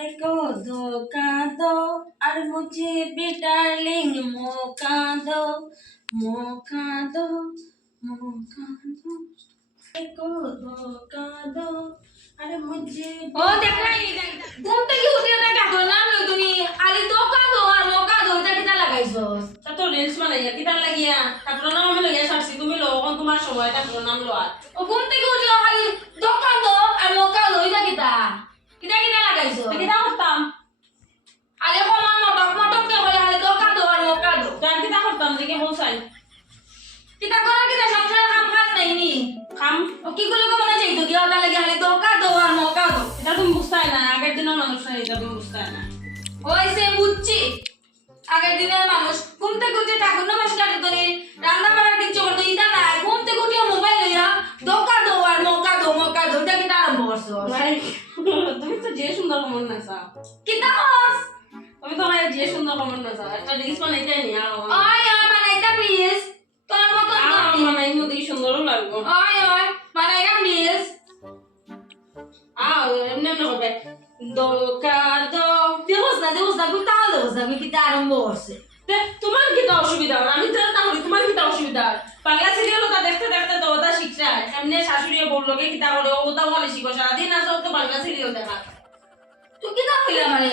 प्यार को धोखा दो और मुझे भी डार्लिंग मौका दो मौका दो मौका दो को धोखा दो अरे मुझे ओ देखला घूम থেকে উঠে না কাটো নাম লই তুমি আলি ধোকা দো আর মौका दो এটা কিটা লাগাইছো তা তো রিলস বানাইয়া কিটা লাগিয়া কাটো নাম আমি লইয়া ছাড়ছি তুমি লোকন তোমার সময় কাটো নাম লওয়া ও ঘুম থেকে উঠে খালি ধোকা দো আর মौका दो এটা কিটা কিটা কিটা লাগাইছো কিটা করতাম আরে কোন মটক মটক কে বলে খালি ধোকা দো আর মौका दो গান কিটা করতাম দেখে হোসাই কিটা করা কিটা সংসার কাম কাজ নাই নি কাম ও কি গুলো মনে চাইতো কি ওটা লাগে খালি ধোকা দো আর মौका दो এটা তুমি বুঝতাই না আগের দিনের মানুষ না এটা তুমি বুঝতাই না ওইসে বুঝছি আগের দিনের মানুষ ঘুম থেকে উঠে ঠাকুর নমস্কার করতো নি রান্না বাড়া কিছু করতো ইটা না ঘুম থেকে উঠে মোবাইল লইয়া ধোকা দো আর মौका दो এটা কি আরম্ভ করছো তুমি তো যে সুন্দর মন না সা কিটা হস তুমি তো আমার যে সুন্দর মন না সা একটা রিলস বানাইতে নি আয় আয় বানাইতা প্লিজ তোর মত বানাই মধ্যে সুন্দরও লাগবে আয় আয় বানাইতা প্লিজ এমনি হবে ধোকা দো দেবস না গুলো কি আরম্ভ করছে তোমার কি অসুবিধা আমি তো তাহলে তোমার কি অসুবিধা বাংলা সিরিয়াল ওটা দেখতে দেখতে তো ওটা শিখছে এমনি শাশুড়ি বললোকে কি তা করে ওটা বলে শিখো সারাদিন আসো তো বাংলা সিরিয়াল দেখা তুই কি তা হইলা মানে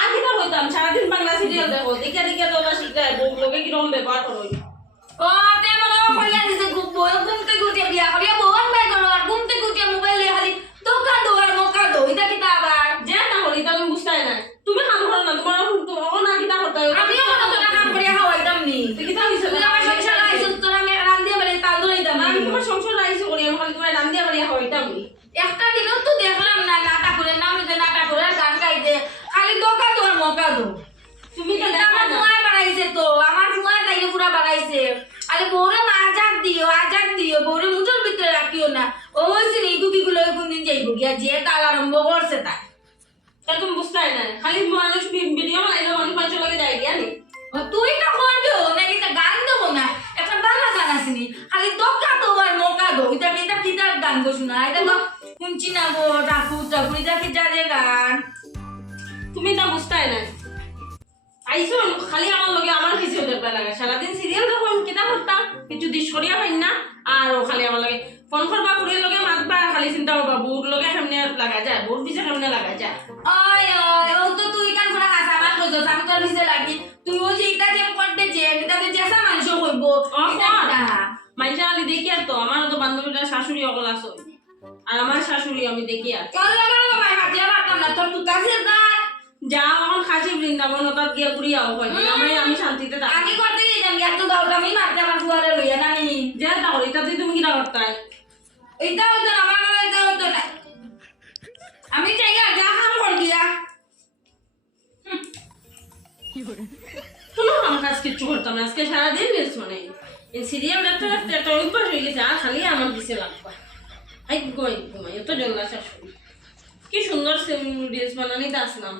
আমি কি তা হইতাম সারাদিন বাংলা সিরিয়াল দেখো দেখে দেখে তো ওটা শিখতে বললোকে কি রকম ব্যবহার করো ও তে মনে কইলা দিছে খুব বয়স ঘুম থেকে উঠে বিয়া করিয়া বউন বাই করো আর ঘুম থেকে উঠে মোবাইলে খালি ধোকা দো আর মौका दो এটা কি তা আবার যে না হলি তা তুমি বুঝতাই না তুমি কাম করো না তোমার ও না কি তা করতে আমিও না তো কাম করিয়া খাওয়াইতাম নি তুই কি তা নিছ তুই আমার সংসার আইছো তো আমি রান দিয়ে বলে তাল ধরাইতাম আমি তোমার সংসার আইছো করি আমি খালি তোমার রান দিয়ে বলে খাওয়াইতাম নি একটা দিনও তো দেখলাম না নাটক করে নাম যে নাটক করে গান গাইতে খালি ধোকা দো আর মौका दो তুমি তো আমার ফুয়া বাড়াইছে তো আমার ফুয়া তাইকে পুরা বাড়াইছে আরে বউরে আজাদ দিও বউরে মুঠোর ভিতরে রাখিও না ওই সিনি গুলো কোনদিন যাইবো গিয়া যে তাল আরম্ভ করছে তাই তা তুমি বুঝতাই না খালি মানুষ ভিডিও বানাইলো মানুষ পাঁচশো লাগে যাই গিয়া নি তুই না করবো নাকি তা গান দেবো না একটা বাংলা গান আসিনি খালি ধোকা দো আর মौका दो এটা কি তার গান গো শোনা এটা তো শুনছি না গো ঠাকুর এটা কি যাদের গান তুমি তা বুঝতাই না আইসো খালি আমার লগে আমার কিছু দেখবা লাগে সারাদিন সিরিয়াল যখন কিতা করতাম কিছু দিশ করিয়া পাই না আর ও খালি আমার লগে ফোন করবা পুরির লগে মাতবা খালি চিন্তা করবা বুর লগে সামনে লাগা যায় বুর পিছে সামনে লাগা যায় ওই ও তো তুই কান করে হাসা মার কইছো আমি তোর পিছে লাগি তুই ও যে এটা যে করতে যে এটা তো জেসা মানুষ কইব এটা মাইজা আলি দেখি আর তো আমার তো বান্ধবীটা শাশুড়ি অকল আছে আর আমার শাশুড়ি আমি দেখি আর চল লাগা ভাই হাতিয়া পারতাম না তোর তুই কাছে যা আমার খাসি বৃন্দাবন ওটাত গিয়ে ঘুরিয়াও হয় আমি শান্তিতে থাকি আমি করতে দিতাম কি এত দাওটা আমি মারতে আমার ফুয়ারে লইয়া নাই যা তাহলে এটাতে তুমি কি করতাই এইটা হতো আমার এটা হতো না আমি চাই আর যা কাম কর গিয়া কি করে কোনো আমার কাজ কিছু করতাম না আজকে সারা দিন রিলস বানাই এই সিরিয়াল দেখতে দেখতে একটা অভ্যাস হয়ে গেছে আর খালি আমার দিছে লাগবা আই ঘুমাই এত জল্লা শাশুড়ি কি সুন্দর রিলস বানানিতে আসলাম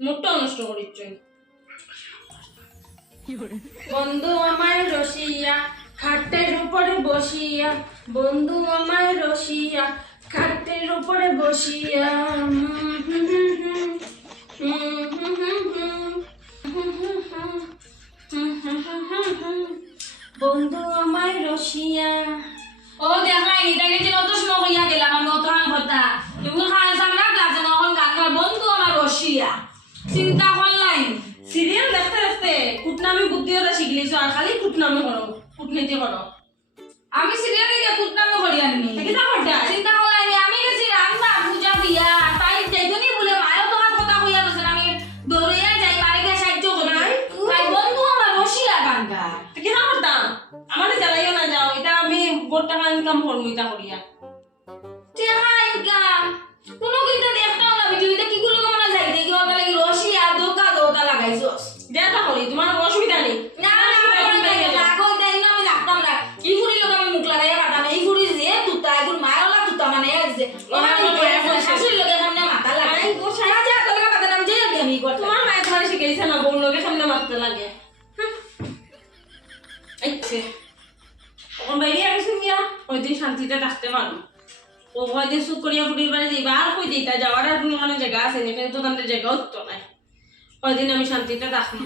মুখটা নষ্ট করিচ্ছ বন্ধু আমার রসিয়া খাটের উপরে বসিয়া বন্ধু আমার রসিয়া খাটের উপরে বসিয়া বন্ধু আমার রসিয়া ও দেখলাই এটাকে যে অত সময় হইয়া গেলাম আমি অত কথা তুমি খাওয়া সামনে ক্লাসে নখন গান গাই বন্ধু আমার রসিয়া চিন্তা করলাই সিরিয়াল দেখতে দেখতে কুটনামি বুদ্ধিওটা শিখলিছো আর খালি কুটনামি করো কুটনীতি করো আমি সিরিয়াল দেখে কুটনামি করি আননি কিটা করতা চিন্তা করলাই আমি গেছি রান্না পূজা বিয়া তাই যেজনি বলে মায়ও তোমার কথা কইয়া গেছে আমি দৌড়িয়া যাই মারিকে সাহায্য করি তাই বন্ধু আমার রসিয়া গান গায় কিটা করতাম আমারে জ্বালাইও না যাও এটা আমি বহুত টাকা ইনকাম করবো এটা করিয়া টাকা ইনকাম কোনো কিটা দেখতাও না ভিডিওতে কি গুলো মনে যাই দেখি ওটা লাগি রসিয়া ধোকা দো ওটা লাগাইছস দেখা করি তোমার অসুবিধা নেই না লাগো দেই না আমি লাগতাম না কি ফুরি লোক আমি মুখ লাগাইয়া কাটাম এই ফুরি যে তুতা এগুন মায়লা তুতা মানে আছে শাশুড়ি লোকের সামনে মাথা লাগাই গো সারা যা তোর কথা নাম যে আমি করতে তোমার মায়ের ধরে শিখাইছে না বউ লোকের সামনে মারতে লাগে আচ্ছা ওর বাইরে আমি শুনিয়া ওই দিন শান্তিতে থাকতে পারবো ও কয়দিন চুপ করিয়া ফুটির বাড়ি যাইবা আর কই দিতা যাওয়ার আর কোনো মানে জায়গা আছে এখানে তো তাদের জায়গা হতো না কয়দিন আমি শান্তিতে থাকবো